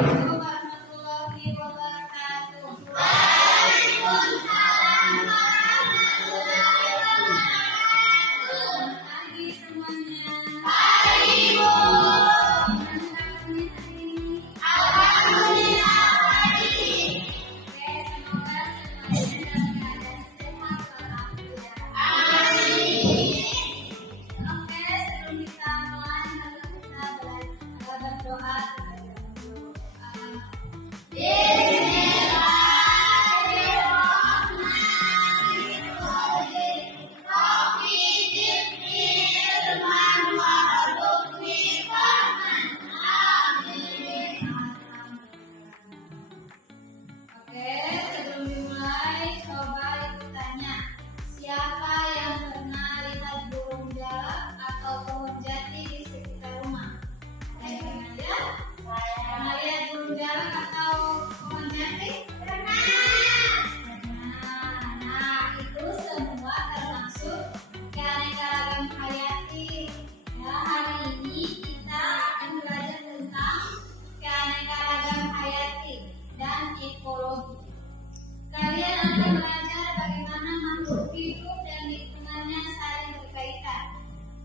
warahmatullahi wabarakatuh. Waalaikumsalam warahmatullahi wabarakatuh. Selamat pagi semuanya. Pagi, Bu. Gimana kabarnya hari ini? Alhamdulillah baik. Oke, semoga semuanya dalam keadaan sehat walafiat. Amin. Oke, sebelum kita mulai, mari kita berdoa terlebih dahulu. Bismillahirrahmanirrahim. Rabbi zidni ilman warzuqni fahman. Amin. Oke, sebelum dimulai, coba ibu tanya, siapa yang pernah lihat burung jalak atau pohon jati di sekitar rumah? Ada yang pernah lihat? Pernah lihat burung jalak atau pohon jati? Pernah. Nah, itu semua termasuk keanekaragaman hayati. Ya, hari ini kita akan belajar tentang keanekaragaman hayati dan ekologi. Kalian akan belajar bagaimana makhluk hidup dan lingkungannya saling berkaitan.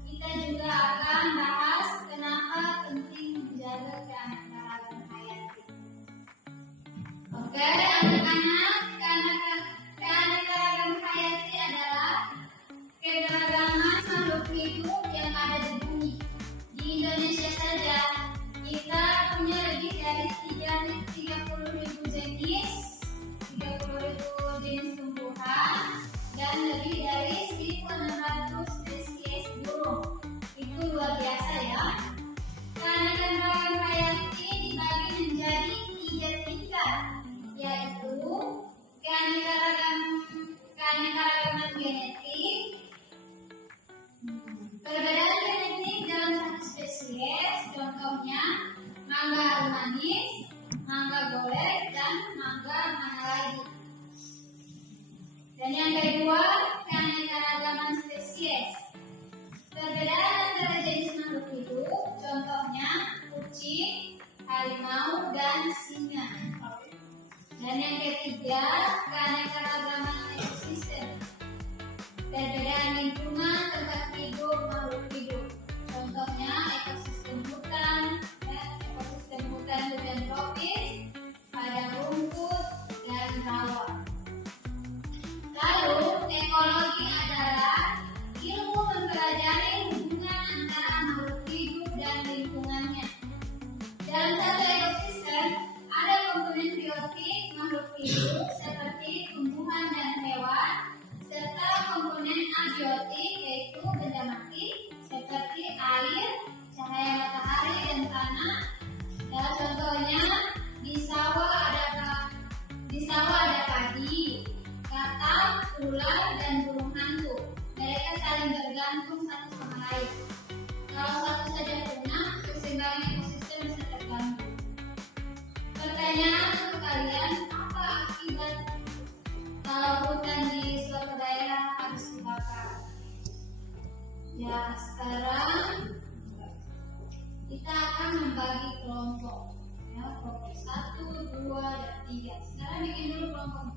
Kita juga akan bahas kenapa penting menjaga keanekaragaman hayati. Oke, anak-anak, keanekaragaman hayati adalah keberagaman makhluk hidup yang ada di bumi. Di Indonesia saja, kita punya lebih dari 30.000 jenis, 30.000 jenis tumbuhan, dan lebih dari 1.600 spesies burung. Itu luar biasa ya. Keanekaragaman hayati dibagi menjadi 3 tingkat, yaitu keanekaragaman genetik, perbedaan genetik dalam satu spesies, contohnya mangga harum manis, mangga golek, dan mangga mana lagi. Dan yang kedua, keanekaragaman spesies, perbedaan antara jenis makhluk hidup, contohnya kucing, harimau, dan singa. Dan yang ketiga, keanekaragaman ekosistem, perbedaan lingkungan tempat hidup makhluk hidup, contohnya ekosistem hutan hujan tropis, padang rumput, dan rawa. Lalu, ekologi adalah ilmu mempelajari hubungan antara makhluk hidup dan lingkungannya. Dalam satu ekosistem, ada komponen biotik makhluk hidup seperti tumbuhan dan hewan, serta komponen abiotik yaitu benda mati seperti air, cahaya matahari, dan tanah. Ya, contohnya di sawah ada padi, katak, ular, dan burung hantu. Mereka saling bergantung satu sama lain. Kalau satu saja punah, keseimbangan ekosistem bisa terganggu. Pertanyaan untuk kalian, apa akibat kalau hutan di suatu daerah harus dibakar? Ya, sekarang kita akan membagi kelompok. Ya, kelompok 1, 2, dan 3. Sekarang bikin dulu kelompok.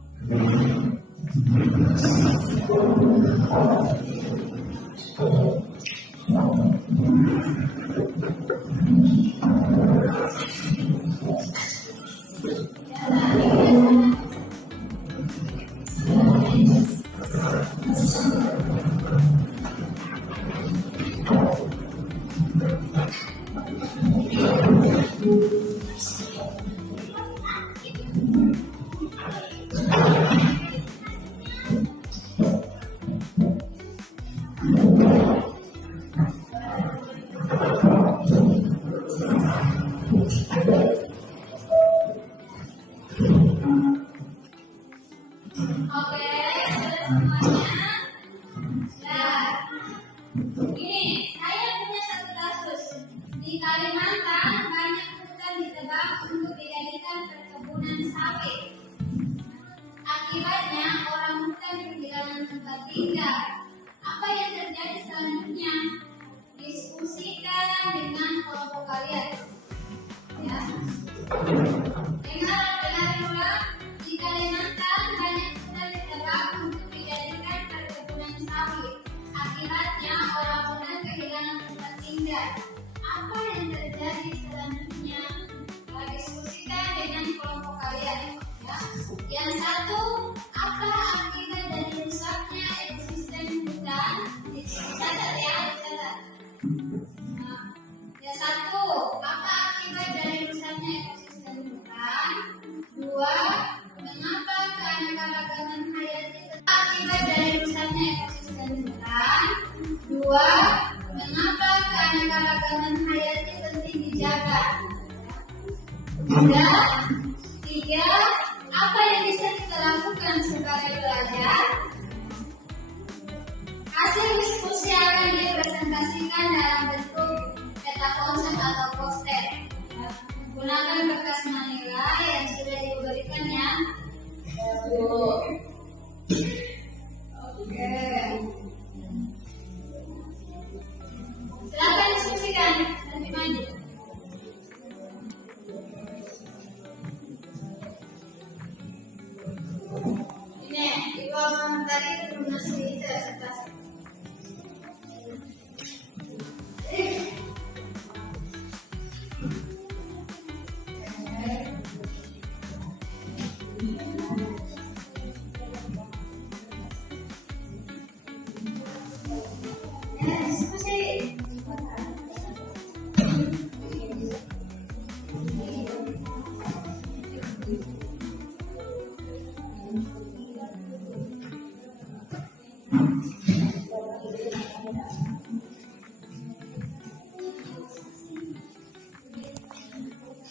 Oke, sudah semuanya. Nah, ini saya punya satu kasus. Di Kalimantan banyak hutan ditebang untuk dijadikan perkebunan sawit. Akibatnya orang hutan kehilangan tempat tinggal. Apa yang terjadi selanjutnya? Diskusikan dengan kelompok kalian. Ya. Dengar ulang, di Kalimantan banyak hutan ditebang untuk dijadikan perkebunan sawit. Akibatnya orang-orang kehilangan tempat tinggal. Apa yang terjadi selanjutnya? Diskusikan dengan kelompok kalian. Ya. Yang satu, apa akibat dari rusaknya ekosistem hutan? Dicatat ya, dicatat. Nah, yang satu, apa akibat dari rusaknya ekosistem hutan? Dua, mengapa keanekaragaman hayati akibat dari rusaknya ekosistem hutan? Dua, mengapa keanekaragaman hayati penting dijaga? Tiga, apa yang bisa kita lakukan sebagai pelajar? Hasil diskusi akan dipresentasikan dalam bentuk peta konsep atau poster. Gunakan kertas manila yang sudah diberikan ya. Oke. Silakan diskusikan lebih maju. Ini di bawah komentari donasi presentasi.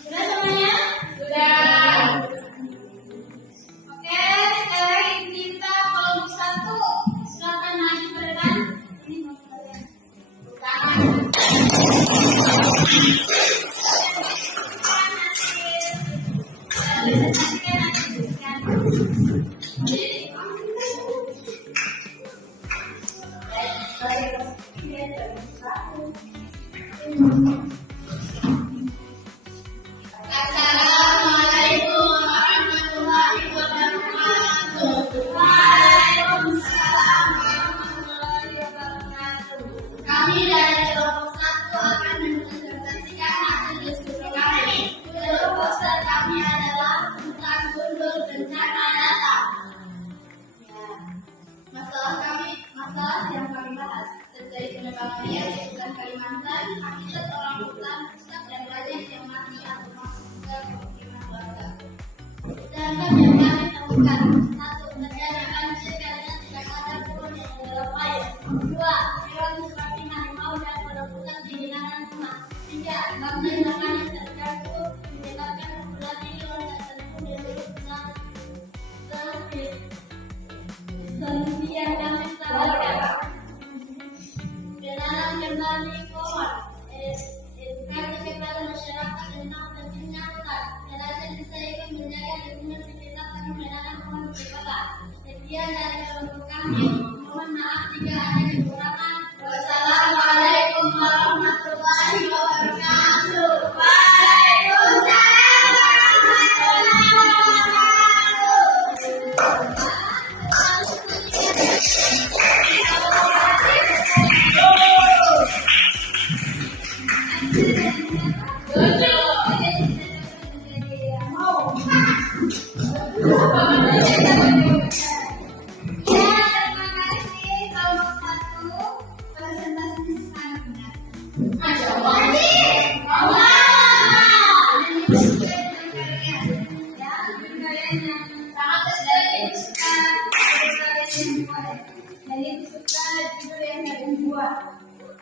Sudah semuanya? Sudah. Oke, sekarang kita kelompok satu. Silakan maju ke depan. Ini mau kalian. Assalamualaikum warahmatullahi wabarakatuh. Waalaikumsalam warahmatullahi wabarakatuh. Kami dari kelompok 1 akan mempresentasikan hasil diskusi kami. Judul poster kami adalah tentang gundul bencana datang. Masalah yang kami bahas terjadi penebangan liar di hutan Kalimantan akibat orang hutan rusak dan banyak yang mati atau masuk ke pemukiman warga. Sedangkan yang kami temukan, satu, terjadi banjir karena tidak ada pohon yang dalam air. Dua, hewan seperti harimau dan perebutan di bilangan rumah. Tiga, bakteri makanan terganggu menyebabkan populasi hewan tertentu menjadi besar. Solusi yang kami tawarkan kenalan kembali kohort, edukasi kepada masyarakat tentang pentingnya hutan, belajar bisa ikut menjaga lingkungan sekitar dan menanam pohon berbeda. Sekian dari kelompok kami. Mohon maaf jika ada kekurangan. Wassalamualaikum warahmatullahi wabarakatuh. Waalaikumsalam warahmatullahi wabarakatuh.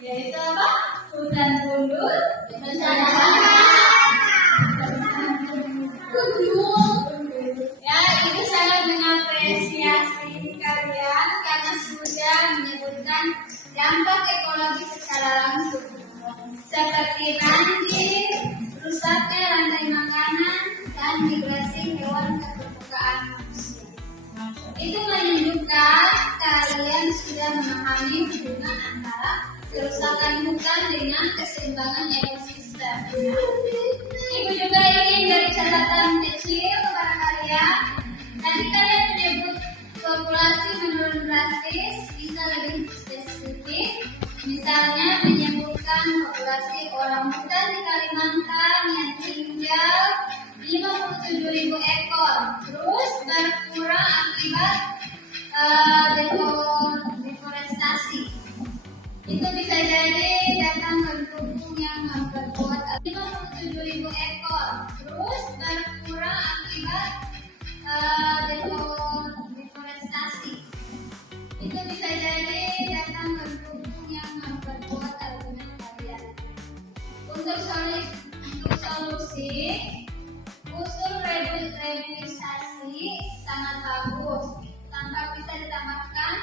Yaitu apa? Hutan gundul bencana ya, itu sangat mengapresiasi kalian karena sudah menyebutkan dampak ekologi secara langsung seperti banjir, rusaknya rantai makanan, dan migrasi hewan ke permukaan manusia. Itu menunjukkan kalian sudah memahami hubungan antara kerusakan hutan dengan keseimbangan ekosistem. Ibu juga ingin dari populasi menurun drastis bisa lebih spesifik, misalnya menyebutkan populasi orang hutan di Kalimantan yang tinggal 57.000 ekor, terus berkurang akibat deforestasi. Itu bisa jadi data pendukung yang memperkuat 57.000 ekor, terus berkurang akibat deforestasi. Itu bisa jadi data pendukung yang memperkuat argumen kalian. Untuk solusi, usul reboisasi sangat bagus. Tanpa bisa ditambahkan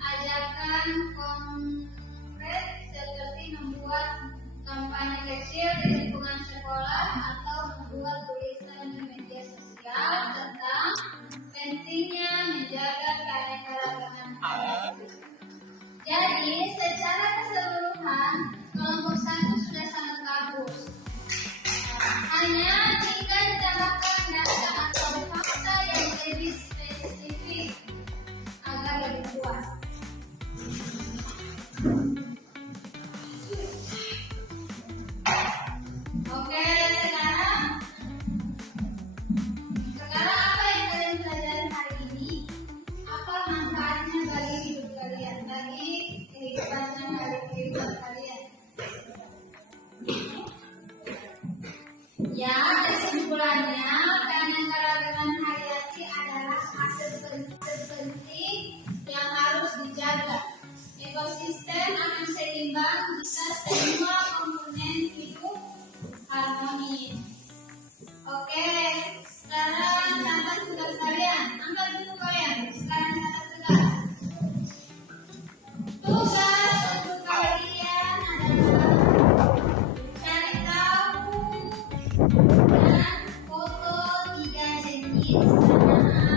ajakan konkret seperti membuat kampanye kecil di lingkungan sekolah atau membuat tulisan di media sosial tentang pentingnya menjaga keanekaragaman hayati. Jadi, secara keseluruhan, kelompok 1 sudah sangat bagus. Hanya jika ditambahkan data atau fakta yang lebih spesifik agar lebih kuat. Oke, sekarang apa yang kalian pelajari hari ini? Apa manfaatnya bagi hidup kalian, bagi kehidupan kalian? Ya, kesimpulannya, keanekaragaman hayati adalah aset penting yang harus dijaga. Ekosistem akan seimbang jika semua komponen hidup harmonis. Oke, sekarang catat tugas kalian. Angkat dulu kalian. Sekarang catat tugas. Tugas untuk kalian adalah cari tahu dan foto 3 jenis tanaman